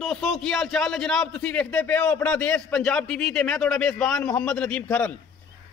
दोस्तों की हाल चाल है जनाब। तुसी वेखदे पे हो अपना देश पंजाब टीवी ते मैं तुहाडा मेज़बान मोहम्मद नदीम खरल।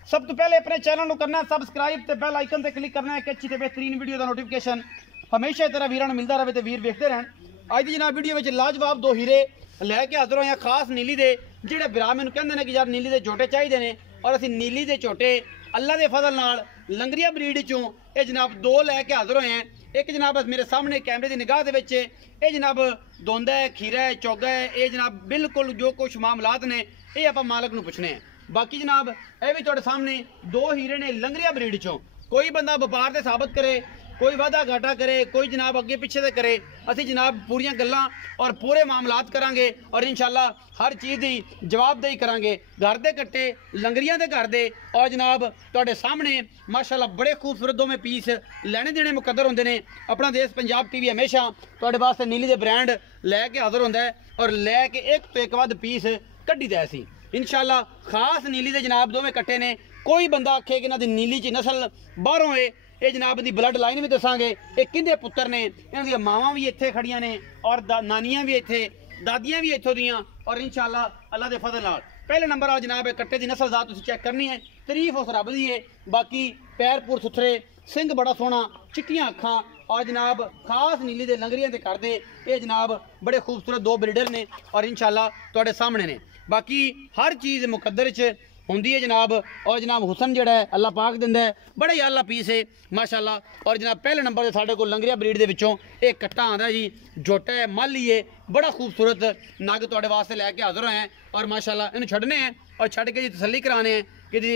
सब तो पहले अपने चैनल को करना है सबसक्राइब ते बेल आइकन ते क्लिक करना है कि अच्छी ते बेहतरीन वीडियो का नोटिफिकेशन हमेशा तरह वीरां मिलता रहे तो वीर वेखते रहन। अज की जनाब वीडियो में लाजवाब दो हीरे लैके हाजिर होए खास नीली दे जिहड़े भरा मैनूं कहंदे ने कि यार नीली दे झोटे चाहिए ने और असीं नीली दे झोटे अल्लाह के फजल नाल लंगरिया ब्रीड चों ये जनाब दो लैके हाजिर होए हैं। एक जनाब मेरे सामने कैमरे की निगाह दे विच ये जनाब दोंदा है, खीरा है, चौगा है, ये जनाब बिल्कुल जो कुछ मामलात ने ये आप मालक नूं पुछने हैं। बाकी जनाब ये भी तुहाडे सामने दो हीरे ने लंगरिया ब्रीड चों। कोई बंदा व्यापार से साबित करे, कोई वादा घाटा करे, कोई जनाब अगे पिछे से करे, असी जनाब पूरियां गल्लां और पूरे मामलात करांगे और इंशाअल्लाह हर चीज़ की जवाबदेही करांगे। घर दे कट्टे लंगरियां दे घर दे और जनाब तुहाडे सामने माशाअल्लाह बड़े खूबसूरत दो में पीस लैने देने मुकद्दर होंदे ने। अपना देश पंजाब टीवी हमेशा तुहाडे वास्ते नीली दे ब्रांड लैके हाजिर होंदा है और लैके एक तो एक वध पीस कड्डी दा सी इंशाअल्लाह। खास नीली दे जनाब दोवें कट्टे ने। कोई बंदा आखे कि इन्हां दी नीली च नस्ल बाहरों है, ये जनाब दी ब्लड लाइन भी दसांगे ये किंदे पुत्तर ने। इन्हां दी मावां भी इत्थे खड़ियां ने और नानियां भी इत्थे, दादियां भी इत्थों दियां और इंशाअल्लाह अल्लाह दे फजल नाल पहले नंबर वाला जनाब कट्टे की नस्ल जात तुसीं चेक करनी है। तारीफ उस रब दी है। बाकी पैर पुर सुथरे, सिंह बड़ा सोहना, चिट्टियां अखां और जनाब खास नीली दे लंगरियां दे घर दे ये जनाब बड़े खूबसूरत दो ब्रीडर ने और इंशाअल्लाह तुहाडे सामने ने। बाकी हर चीज़ मुकद्दर च होंदी है जनाब और जनाब हुसन जड़ा है अल्लाह पाक दिंदा है। बड़ा ही आला पीस है माशाअल्लाह। और जनाब पहले नंबर से साढ़े को लंगरिया ब्रीड दे विचों एक कट्टा आंदा जी, जोटा है, माली है, बड़ा खूबसूरत नग तुहाडे वास्ते लैके हाजिर होए हैं और माशाअल्लाह इन्हूं छड्डने हैं और छड्ड के जी तसल्ली कराने हैं कि जी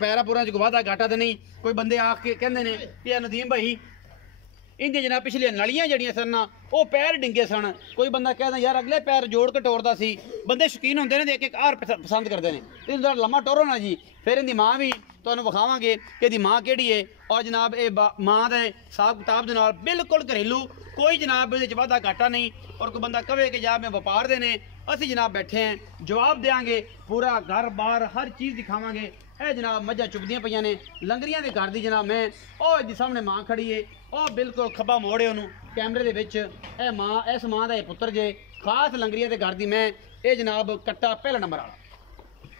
पैरा पूरा च वादा घाटा तो नहीं। कोई बंदे आके कहंदे ने कि नदीम भाई इंदे जनाब पिछलियां नलियां जड़ियां सन वो पैर डिंगे सन। कोई बंदा कहदा यार अगले पैर जोड़ के टोरदा सी। बंदे शौकीन होंदे ने, एक एक हार पसंद करते हैं। इहदा लम्मा टोरो ना जी। फिर इहदी माँ भी तुहानूं विखावांगे कि इहदी माँ किहड़ी है और जनाब ये माँ दे हिसाब किताब दे नाल बिल्कुल घरेलू, कोई जनाब इहदे च वाधा घाटा नहीं। और कोई बंदा कहे कि यार मैं व्यापार दे ने असीं जनाब बैठे हैं जवाब देंगे, पूरा घर बार हर चीज़ दिखावांगे। ए जनाब मझां चुभदियां पईयां ने लंगरियां दे घर दी जनाब मैं और इहदे सामने माँ खड़ी है और बिल्कुल खब्बा मोड़े उन्होंने कैमरे दे विच ए माँ इस माँ का पुत्र जे खास लंगरियां दे घर दी मैं ये जनाब कट्टा पहला नंबर वाला।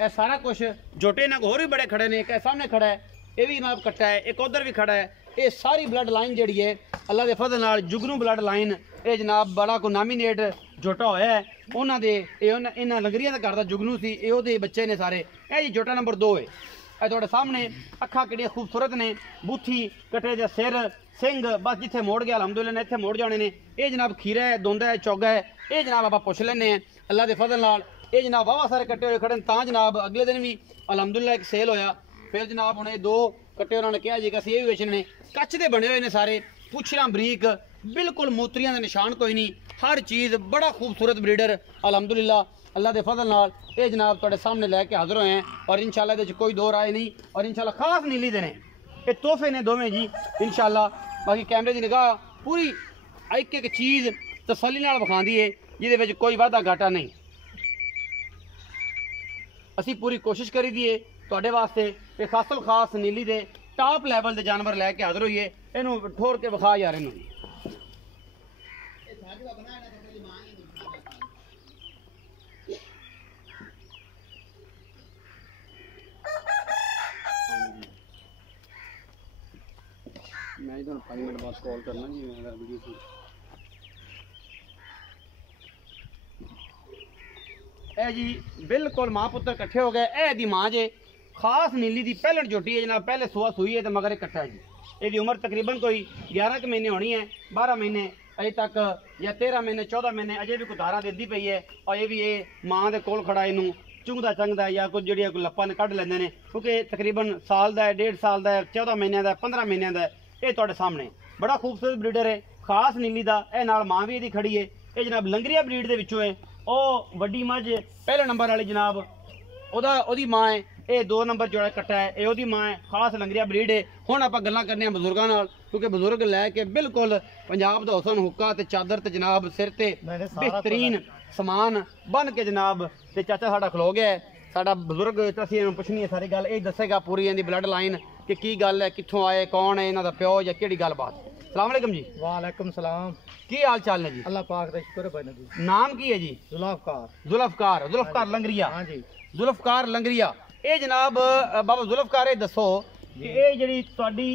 यह सारा कुछ जोटे ना होर भी बड़े खड़े ने, एक सामने खड़ा है ये भी जनाब कट्टा है, एक उधर भी खड़ा है। ये सारी ब्लड लाइन जी है अल्लाह के फजल नाल जुगनू ब्लड लाइन ये जनाब बड़ा को नामीनेट जोटा होया है उन्होंने इन्होंने लंगरियां का घर का जुगनू सी ये बच्चे ने सारे। ये जी जोटा नंबर 2 है। ये तुहाडे सामने अखा किहड़ियां खूबसूरत ने, बूथी कटे दे सिर सिंह बस जिथे मोड़ गया अलहमदुलिल्लाह इत्थे मोड़ जाने ने। ये जनाब खीरा है, दोंदा है, चौगा है। ये जनाब आप पुछ लेने हैं अल्लाह के फजल नाल। ये जनाब वावा सारे कट्टे हुए खड़े तां जनाब अगले दिन भी अलहमदुलिल्लाह एक सेल होया। फिर जनाब हुण दो कट्टे उन्होंने कहा जी कि असीं ये भी बेचने ने। कच्च दे बने हुए ने सारे, पुछरां बरीक, बिल्कुल मूत्रियां दे निशान कोई नहीं, हर चीज़ बड़ा खूबसूरत ब्रीडर अलहमदुलिल्लाह अल्लाह के फजल नाल ये जनाब तुहाडे सामने लैके हाजिर होए हैं और इंशाअल्लाह इहदे च कोई दो राय नहीं और इंशाअल्लाह खास नीली दे ने ये तोहफे ने दोवें जी इंशाअल्लाह। बाकी कैमरे की निगाह पूरी एक एक चीज़ तसल्ली नाल विखांदी है जिहदे विच कोई वाधा घाटा नहीं। असी पूरी कोशिश करी दी है तुहाडे वास्ते ये खासल खास नीली दे टॉप लैवल के जानवर लैके हाजिर होइए। इनू ठोर के विखा यार इनू मैं इधर 5 मिनट बाद कॉल करना जी मेरा वीडियो से। ए जी बिल्कुल माँ पुत्र कट्ठे हो गए। ए दी माँ जे खास नीली दी पहले जोटी है जनाब, पहले सुआ सुई है तो मगर कट्ठा है जी। इसकी उम्र तकरीबन कोई 11 के महीने होनी है, 12 महीने अजे तक या 13 महीने 14 महीने अजे भी कोई धारा देती पई है। और ये भी ये माँ के कोल खड़ा इनू चुंगदा चंगदा या कुछ जड़िया कोई लप्पा ने कढ़ लेंदे ने क्योंकि तकरीबन साल का है, 1.5 साल का है, 14 महीने का, 15 महीने का। ये तुहाडे सामने बड़ा खूबसूरत ब्रीडर है खास नीली का। यह नाल माँ भी इहदी खड़ी है। ये जनाब लंगरिया ब्रीड के विचों है। वह वड्डी मझ पहले नंबर वाली जनाब ओदी माँ है। ये 2 नंबर जोड़ा कट्टा है ये ओदी माँ है। खास लंगरिया ब्रीड है। हुण आपां गल्लां करने बजुर्गों नाल क्योंकि बजुर्ग लैके बिल्कुल पंजाब दा हुसन हुक्का ते चादर ते जनाब सिर ते बेहतरीन समान बन के जनाब ते चाचा साडा खलो गया है। साडा बजुर्ग असीं इहनूं पुछनी है सारी गल, ये दसेगा पूरी इहदी ब्लड लाइन कि की गल है, कित्थों आए, कौन है, इन्हां दा प्यो या केड़ी गल बात। सलाम अलैकुम जी। वालेकुम सलाम। की हाल चाल ने जी? अल्लाह पाक दा शुक्र है भाई जी। नाम की है जी? जुल्फकार लंगरिया। हाँ जी। जुल्फकार लंगरिया। ये जनाब बाबा जुल्फकार ये दसो कि ਇਹ ਜਿਹੜੀ ਤੁਹਾਡੀ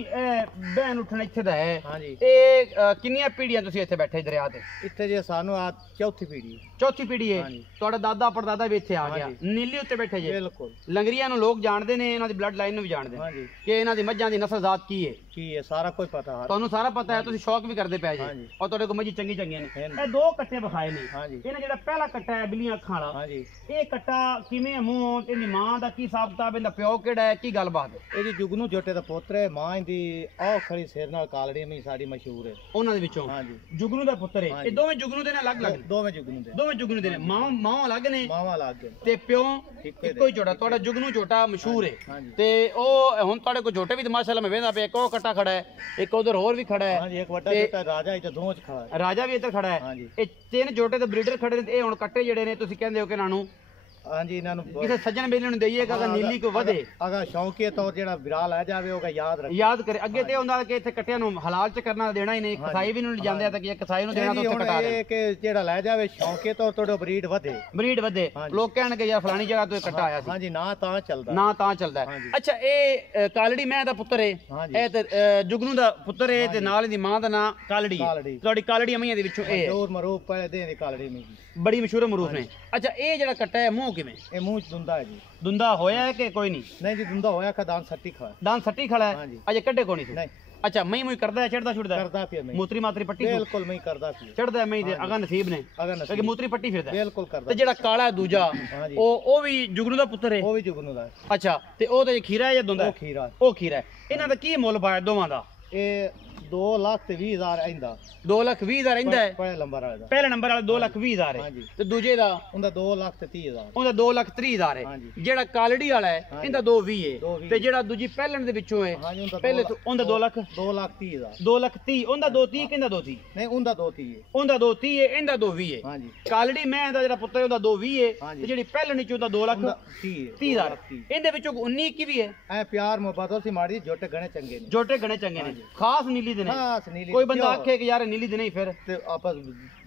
ਬਹਿਨ ਉੱਠਣ ਇੱਥੇ ਦਾ ਹੈ ਹਾਂਜੀ ਇਹ ਕਿੰਨੀਆਂ ਪੀੜ੍ਹੀਆਂ ਤੁਸੀਂ ਇੱਥੇ ਬੈਠੇ ਦਰਿਆ ਤੇ? ਇੱਥੇ ਜੇ ਸਾਨੂੰ ਆ ਚੌਥੀ ਪੀੜੀ ਚੌਥੀ ਪੀੜ੍ਹੀ ਹੈ। ਹਾਂਜੀ। ਤੁਹਾਡਾ ਦਾਦਾ ਪੜਦਾਦਾ ਵੀ ਇੱਥੇ ਆ ਗਿਆ, ਹਾਂਜੀ। ਨੀਲੀ ਉੱਤੇ ਬੈਠੇ ਜੇ। ਬਿਲਕੁਲ। ਲੰਗਰੀਆਂ ਨੂੰ ਲੋਕ ਜਾਣਦੇ ਨੇ, ਇਹਨਾਂ ਦੀ ਬਲੱਡ ਲਾਈਨ ਨੂੰ ਵੀ ਜਾਣਦੇ ਨੇ ਹਾਂਜੀ ਕਿ ਇਹਨਾਂ ਦੀ ਮੱਝਾਂ ਦੀ ਨਸਲ ਜ਼ਾਤ ਕੀ ਹੈ। ਕੀ ਹੈ ਸਾਰਾ ਕੁਝ ਪਤਾ ਹੈ ਤੁਹਾਨੂੰ ਸਾਰਾ ਪਤਾ ਹੈ, ਤੁਸੀਂ ਸ਼ੌਕ ਵੀ ਕਰਦੇ ਪਏ ਜੇ ਹਾਂਜੀ। ਔਰ ਤੁਹਾਡੇ ਕੋਲ ਮੱਝੀ ਚੰਗੀ ਚੰਗੀਆਂ ਨੇ। ਹਾਂਜੀ। ਇਹ ਦੋ ਕੱਟੇ ਵਿਖਾਏ ਨੇ। ਹਾਂਜੀ ਇਹਨਾਂ ਜਿਹੜਾ ਪਹਿਲਾ ਕੱਟਾ ਹੈ ਬਿੱਲੀਆਂ ਅੱਖਾਂ ਵਾਲਾ, ਹਾਂਜੀ ਇਹ ਕੱਟਾ ਕਿਵੇਂ ਮੂੰਹ ਤੇ ਇਹਦੀ ਮਾਂ ਦਾ ਕੀ ਹਿਸਾਬ ਕਿਤਾਬ, ਇਹਦਾ ਪਿਓ ਕਿਹੜਾ ਹੈ, ਕੀ ਗੱਲਬਾਤ ਹੈ? ਇਹਦੀ ਜੁਗਨੂ ਜੋਟੇ ਦਾ ਪੁੱਤਰ ਹੈ, ਮਾਂ ਇਹਦੀ ਆਹ ਖੜੀ ਸਿਰ ਨਾਲ ਕਾਲੜੀ ਮੀ ਸਾਡੀ ਮਸ਼ਹੂਰ ਹੈ। ਉਹਨਾਂ ਦੇ ਵਿੱਚੋਂ ਹਾਂਜੀ ਜੁਗਨੂ ਦਾ ਪੁੱਤਰ ਹੈ। ਹਾਂਜੀ। ਇਹ ਦੋਵੇਂ ਜੁਗਨੂ ਦੇ ਨੇ, ਅਲੱਗ-ਅਲੱਗ ਨੇ? ਦੋਵੇਂ ਜੁਗਨੂ ਦੇ ਦੋਵੇਂ ਜੁਗਨੂ ਦੇ ਨੇ। ਮਾਂ ਅਲੱਗ ਨੇ ਮਾਵਾ ਲੱਗ ਗਏ ਤੇ ਪਿਓ ਇੱਕੋ ਇੱਕੋ ਹੀ ਝੋਟਾ। ਤੁਹਾਡਾ ਜੁਗਨੂ ਝੋਟਾ ਮਸ਼ਹੂਰ ਹੈ ਹਾਂਜੀ ਤੇ ਉਹ ਹੁਣ ਤੁਹਾਡੇ ਕੋਲ ਝੋਟੇ ਵੀ ਤੇ ਮਾਸ਼ਾਅੱਲਾ ਮੈਂ ਵੇਖਦਾ ਪਿਆ, ਇੱਕ ਉਹ ਕੱਟਾ ਖੜਾ ਹੈ, ਇੱਕ ਉਧਰ ਹੋਰ ਵੀ ਖੜਾ ਹੈ। ਹਾਂਜੀ ਇੱਕ ਵੱਡਾ ਤੇ ਜੋਟਾ ਰਾਜਾ ਇੱਥੇ ਦੋਵਾਂ ਚ ਖੜਾ ਹੈ। ਰਾਜਾ ਵੀ ਇੱਧਰ ਖੜਾ ਹੈ। ਹਾਂਜੀ ਇਹ ਤਿੰਨ ਝੋਟੇ ਤੇ ਬਰੀਡਰ ਖੜੇ ਨੇ ਤੇ ਇਹ ਹੁਣ ਕੱਟੇ ਜਿਹੜੇ ਨੇ ਤੁਸੀਂ ਕਹਿੰਦੇ ਹੋ ਕਿ ਇਹਨਾਂ ਨੂੰ ਹਾਂਜੀ ਇਹਨਾਂ ਨੂੰ ਕਿਸੇ ਸੱਜਣ ਬੇਲੀ ਨੂੰ ਦਈਏ ਕਿ ਅਗਰ ਨੀਲੀ ਕੋ ਵਧੇ, ਅਗਰ ਸ਼ੌਕੀਆ ਤੌਰ ਜਿਹੜਾ ਵਿਰਾਲ ਆ ਜਾਵੇ ਉਹਦਾ ਯਾਦ ਰੱਖ ਯਾਦ ਕਰੇ। ਅੱਗੇ ਤੇ ਹੁੰਦਾ ਕਿ ਇੱਥੇ ਕੱਟਿਆਂ ਨੂੰ ਹਲਾਲ ਚ ਕਰਨਾ ਦੇਣਾ ਹੀ ਨਹੀਂ, ਕਸਾਈ ਵੀ ਨੂੰ ਜਾਂਦੇ ਆ ਤਾਂ ਕਿ ਕਸਾਈ ਨੂੰ ਦੇਣਾ ਤਾਂ ਉੱਥੇ ਕਟਾ ਦੇ। ਇਹ ਕਿ ਜਿਹੜਾ ਲੈ ਜਾਵੇ ਸ਼ੌਕੀਆ ਤੌਰ ਤੁਹਾਡਾ ਬਰੀਡ ਵਧੇ, ਬਰੀਡ ਵਧੇ। ਹਾਂਜੀ। ਲੋਕ ਕਹਿਣਗੇ ਯਾਰ ਫਲਾਣੀ ਜਗ੍ਹਾ ਤੋਂ ਇਹ ਕੱਟਾ ਆਇਆ ਸੀ, ਹਾਂਜੀ ਨਾ ਤਾਂ ਚੱਲਦਾ ਨਾ ਤਾਂ ਚੱਲਦਾ ਹੈ। ਹਾਂਜੀ। ਅੱਛਾ ਇਹ ਕਾਲੜੀ ਮੈਂ ਦਾ ਪੁੱਤਰ ਹੈ, ਹਾਂਜੀ ਇਹ ਤੇ ਜੁਗਨੂ ਦਾ ਪੁੱਤਰ ਹੈ ਤੇ ਨਾਲ ਇਹਦੀ ਮਾਂ ਦਾ ਨਾਂ ਕਾਲੜੀ ਹੈ। ਕਾਲੜੀ। ਤੁਹਾਡੀ ਕਾਲੜੀ ਅਮੀਆਂ ਦੇ ਵਿੱਚੋਂ ਇਹ ਹੈ। ਦੂਰ ਮਰੂਪ ਪਹਿਲੇ ਦੇ ਦੀ ਕਾਲੜੀ ਮੀ ਬੜੀ ਮਸ਼ਹੂਰ ਮਰੂਫ ਨੇ। ਅੱਛਾ ਇਹ ਜਿਹੜਾ ਕੱਟਾ ਹੈ ਮੂੰਹ ਕਿਵੇਂ? ਇਹ ਮੂੰਹ ਚ ਦੁੰਦਾ ਹੈ ਜੀ। ਦੁੰਦਾ ਹੋਇਆ ਹੈ ਕਿ ਕੋਈ ਨਹੀਂ? ਨਹੀਂ ਜੀ ਦੁੰਦਾ ਹੋਇਆ ਖਦਾਨ ਸੱਟੀ ਖਾ ਦਾਨ ਸੱਟੀ ਖੜਾ ਹੈ ਹਾਂਜੀ। ਅਜੇ ਕੱਢੇ ਕੋਈ ਨਹੀਂ? ਨਹੀਂ ਅੱਛਾ ਮਈ ਮੁਈ ਕਰਦਾ ਹੈ, ਚੜਦਾ ਛੁੱਟਦਾ ਹੈ? ਕਰਦਾ ਪਿਆ ਮੈਂ ਮੂਤਰੀ ਮਾਤਰੀ ਪੱਟੀ ਬਿਲਕੁਲ ਮੈਂ ਕਰਦਾ ਪਿਆ ਚੜਦਾ ਹੈ ਮਈ ਦੇ ਅਗਾ ਨਸੀਬ ਨੇ ਅਗਰ ਕਿ ਨਸੀਬ ਮੂਤਰੀ ਪੱਟੀ ਫਿਰਦਾ ਹੈ। ਬਿਲਕੁਲ ਕਰਦਾ ਤੇ ਜਿਹੜਾ ਕਾਲਾ ਹੈ ਦੂਜਾ ਹਾਂਜੀ ਉਹ ਵੀ ਜੁਗਨੂ ਦਾ ਪੁੱਤਰ ਹੈ? ਉਹ ਵੀ ਜੁਗਨੂ ਦਾ ਹੈ। ਅੱਛਾ ਤੇ ਉਹ ਤੇ ਖੀਰਾ ਹੈ ਜਾਂ ਦੁੰਦਾ ਉਹ ਹੈ? ਖੀਰਾ ਉਹ ਖੀਰਾ ਹੈ। ਇਹਨਾਂ ਦਾ ਕੀ ਮੁੱਲ ਪਾਇਆ ਦੋਵਾਂ ਦਾ? ਇਹ 2,20,000 ਆਇੰਦਾ 2,20,000 ਇਹਦਾ ਹੈ। ਪਹਿਲੇ ਨੰਬਰ ਵਾਲੇ ਦਾ ਪਹਿਲੇ ਨੰਬਰ ਵਾਲਾ 2,20,000 ਹੈ ਹਾਂਜੀ ਤੇ ਦੂਜੇ ਦਾ ਉਹਦਾ 2,30,000 ਉਹਦਾ 2,30,000 ਹੈ। ਹਾਂਜੀ। ਜਿਹੜਾ ਕਾਲੜੀ ਵਾਲਾ ਹੈ ਹਾਂਜੀ। ਇਹਦਾ 2,20 ਹੈ 2,20 ਤੇ ਜਿਹੜਾ ਦੂਜੀ ਪਹਿਲਣ ਦੇ ਵਿੱਚੋਂ ਹੈ ਹਾਂਜੀ ਉਹਦਾ ਪਹਿਲੇ ਤੋਂ ਉਹਦਾ 2,00,000 2,30,000 2,30,000 ਉਹਦਾ 2,30 ਕਹਿੰਦਾ 2,30 ਨਹੀਂ ਉਹਦਾ 2,30 ਹੈ ਉਹਦਾ 2,30 ਹੈ ਇਹਦਾ 2,20 ਹੈ। ਹਾਂਜੀ ਕਾਲੜੀ ਮੈਂ ਦਾ ਜਿਹੜਾ ਪੁੱਤਰ ਉਹਦਾ 2,20 ਹੈ ਹਾਂਜੀ। ਤੇ ਜਿਹੜੀ ਪਹਿਲਣ ਵਿੱਚ ਉਹਦਾ 2,30,000 30 ਇਹਦੇ ਵਿੱਚੋਂ 19 ਕੀ ਵੀ ਹੈ? ਐ ਪਿਆਰ ਮੁਹੱਬਤ ਸੀ ਮਾੜੀ ਜੋਟੇ ਗਣੇ ਚੰਗੇ ਨੇ ਜੋਟੇ ਗਣੇ ਚੰਗੇ ਨੇ, ਖਾਸ ਨੀਲੀ ਦੇ ਨੇ। ਹਾਂ ਨੀਲੀ ਕੋਈ ਬੰਦਾ ਆਖੇ ਕਿ ਯਾਰ ਇਹ ਨੀਲੀ ਦੇ ਨਹੀਂ ਫਿਰ ਤੇ ਆਪਸ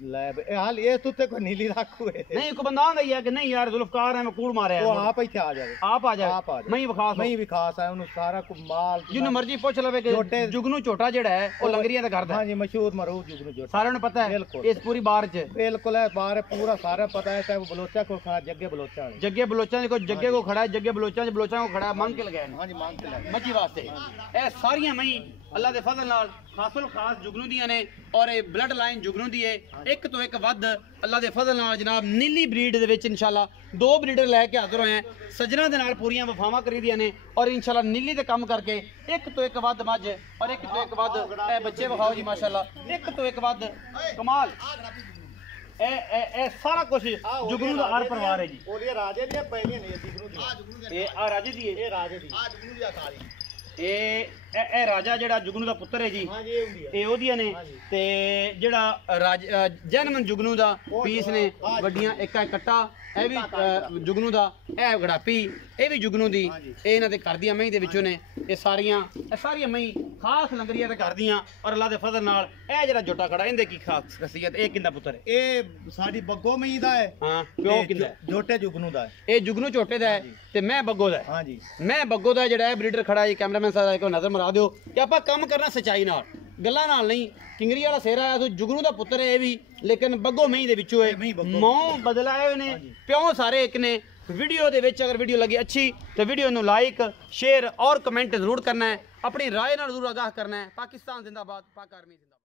ਲੈ ਇਹ ਹਾਲ ਇਹ ਤੁੱਤੇ ਕੋਈ ਨੀਲੀ ਰੱਖੂ ਨਹੀਂ, ਕੋਈ ਬੰਦਾ ਆਂਦਾ ਹੀ ਹੈ ਕਿ ਨਹੀਂ ਯਾਰ ਜ਼ੁਲਫਕਾਰ ਹੈ ਮੈਂ ਕੂੜ ਮਾਰਿਆ ਉਹ ਆਪ ਇੱਥੇ ਆ ਜਾਵੇ ਆਪ ਆ ਆਪ ਆ ਜਾਏ ਜਾਏ। ਮੈਂ ਵਿਖਾਸ ਨਹੀਂ ਵੀ ਖਾਸ ਹੈ ਉਹਨੂੰ ਸਾਰਾ ਕੁ ਮਾਲ ਜਿਹਨੂੰ ਮਰਜ਼ੀ ਪੁੱਛ ਲਵੇ ਕਿ ਜੋਟੇ- ਜੁਗਨੂ ਝੋਟਾ ਜਿਹੜਾ ਹੈ ਉਹ ਲੰਗਰੀਆਂ ਦਾ ਕਰਦਾ ਹੈ। ਹਾਂਜੀ ਮਸ਼ਹੂਰ ਮਰੂਫ ਜੁਗਨੂ ਜੋਟਾ ਸਾਰਿਆਂ ਨੂੰ ਪਤਾ ਹੈ ਬਿਲਕੁਲ। ਇਸ ਪੂਰੀ ਬਾਰ ਚ ਬਿਲकुल है बाहर पूरा सारा पता है चाहे वो बलोचा को खड़ा जग्गे बलोचा वाले ਜੱਗੇ ਬਲੋਚਾਂ ਦੇ ਕੋਈ ਜੱਗੇ ਕੋ ਖੜਾ ਹੈ, ਜੱਗੇ ਬਲੋਚਾਂ ਚ ਬਲੋਚਾਂ ਕੋ ਖੜਾ ਹੈ, ਮੰਗ ਕੇ ਲਗਾਇਆ ਨੇ हाँ जी मांग के लाए ਮੱਝੀ ਵਾਸਤੇ। ਇਹ ਸਾਰੀਆਂ ਮਈ ਅੱਲਾ ਦੇ ਫਜ਼ਲ ਨਾਲ ਖਾਸੁਲ ਖਾਸ ਜੁਗਨੂ ਦੀਆਂ ਨੇ ਔਰ ਇਹ ਬਲੱਡ ਲਾਈਨ ਜੁਗਨੂ ਦੀ ਹੈ। ਇੱਕ ਤੋਂ ਇੱਕ ਵੱਧ ਅੱਲਾ ਦੇ ਫਜ਼ਲ ਨਾਲ ਜਨਾਬ ਨੀਲੀ ਬਰੀਡ ਦੇ ਵਿੱਚ ਇਨਸ਼ਾਅੱਲਾ 2 ਬਰੀਡਰ ਲੈ ਕੇ ਹਾਜ਼ਰ ਹੋਏ ਆ। ਸੱਜਣਾ ਦੇ ਨਾਲ ਪੂਰੀਆਂ ਵਫਾਵਾਂ ਕਰੀਦੀਆਂ ਨੇ ਔਰ ਇਨਸ਼ਾਅੱਲਾ ਨੀਲੀ ਤੇ ਕੰਮ ਕਰਕੇ ਇੱਕ ਤੋਂ ਇੱਕ ਵੱਧ ਮੱਝ ਔਰ ਇੱਕ ਤੋਂ ਇੱਕ ਵੱਧ ਇਹ ਬੱਚੇ ਵਿਖਾਓ ਜੀ ਮਾਸ਼ਾਅੱਲਾ, ਇੱਕ ਤੋਂ ਇੱਕ ਵੱਧ ਕਮਾਲ। ਇਹ ਸਾਰਾ ਕੁਝ ਜੁਗਨੂ ਦਾ ਹਰ ਪਰਿਵਾਰ ਹੈ ਜੀ। ओलिया राजे दी पहले नहीं जगनू दी ਇਹ ਆ ਰਾਜੇ ਦੀ ਹੈ, ये राजे दी आ जगनू दी सारी ਇਹ ਰਾਜਾ ਜਿਹੜਾ ਜੁਗਨੂ ਦਾ ਪੁੱਤਰ ਹੈ ਜੀ, हाँ जी ये हुंदी है ਇਹ ਉਹਦੀਆਂ ਨੇ। ਤੇ ਜਿਹੜਾ ਜਨਮਨ ਜੁਗਨੂ ਦਾ ਪੀਸ ਨੇ ਵੱਡੀਆਂ ਇੱਕ ਹੈ ਕੱਟਾ, ਇਹ ਵੀ ਜੁਗਨੂ ਦਾ, ਇਹ ਗੜਾਪੀ ਇਹ ਵੀ ਜੁਗਨੂ ਦੀ, ਇਹ ਇਹਨਾਂ ਦੇ ਘਰ ਦੀਆਂ ਮਹੀਂ ਦੇ ਵਿੱਚੋਂ ਨੇ। ਇਹ ਸਾਰੀਆਂ ਮਹੀਂ ਖਾਸ ਲੰਗਰੀਆਂ ਦੇ ਘਰ ਦੀਆਂ ਔਰ ਅੱਲਾ ਦੇ ਫਜ਼ਲ ਨਾਲ ਇਹ ਜਿਹੜਾ ਜੋਟਾ ਖੜਾ ਇਹਦੇ ਕੀ ਖਾਸ ਖਸੀਅਤ? ਇਹ ਕਿੰਦਾ ਪੁੱਤਰ ਹੈ? ये साडी बग्गो में ही दा है ਹਾਂ ਪਿਓ ਕਿੰਦਾ ਹੈ? जोटे जुगनू दा है ਇਹ ਜੁਗਨੂ ਝੋਟੇ ਦਾ ਹੈ ਤੇ ਮੈਂ ਬੱਗੋ ਦਾ ਹੈ। हाँ जी ਮੈਂ ਬੱਗੋ ਦਾ ਜਿਹੜਾ ਹੈ ਬਰੀਡਰ ਖੜਾ ਜੀ, ਕੈਮਰਾਮੈਨ ਸਾਹਿਬ ਕੋ ਨਜ਼ਰ ਮਰਾ ਦਿਓ ਕਿ ਆਪਾਂ ਕੰਮ ਕਰਨਾ ਸਚਾਈ ਨਾਲ, ਗੱਲਾਂ ਨਾਲ ਨਹੀਂ। ਕਿੰਗਰੀ ਵਾਲਾ ਸੇਰਾ ਹੈ, ਜੁਗਨੂ ਦਾ ਪੁੱਤਰ ਹੈ ਇਹ ਵੀ, ਲੇਕਿਨ ਬੱਗੋ ਮਹੀਂ ਦੇ ਵਿੱਚੋਂ ਹੈ। ਮੌਂ ਬਦਲਾਏ ਹੋਏ ਨੇ, ਪਿਓ ਸਾਰੇ ਇੱਕ ਨੇ। ਵੀਡੀਓ ਦੇ ਵਿੱਚ ਅਗਰ ਵੀਡੀਓ ਲੱਗੀ ਅੱਛੀ ਤਾਂ ਵੀਡੀਓ ਨੂੰ ਲਾਈਕ ਸ਼ੇਅਰ ਔਰ ਕਮੈਂਟ ਜ਼ਰੂਰ ਕਰਨਾ ਹੈ। ਆਪਣੀ ਰਾਏ ਨਾਲ ਜ਼ਰੂਰ ਆਗਾਹ ਕਰਨਾ ਹੈ। ਪਾਕਿਸਤਾਨ ਜ਼ਿੰਦਾਬਾਦ, ਪਾਕ ਆਰਮੀ ਜ਼ਿੰਦਾਬਾਦ।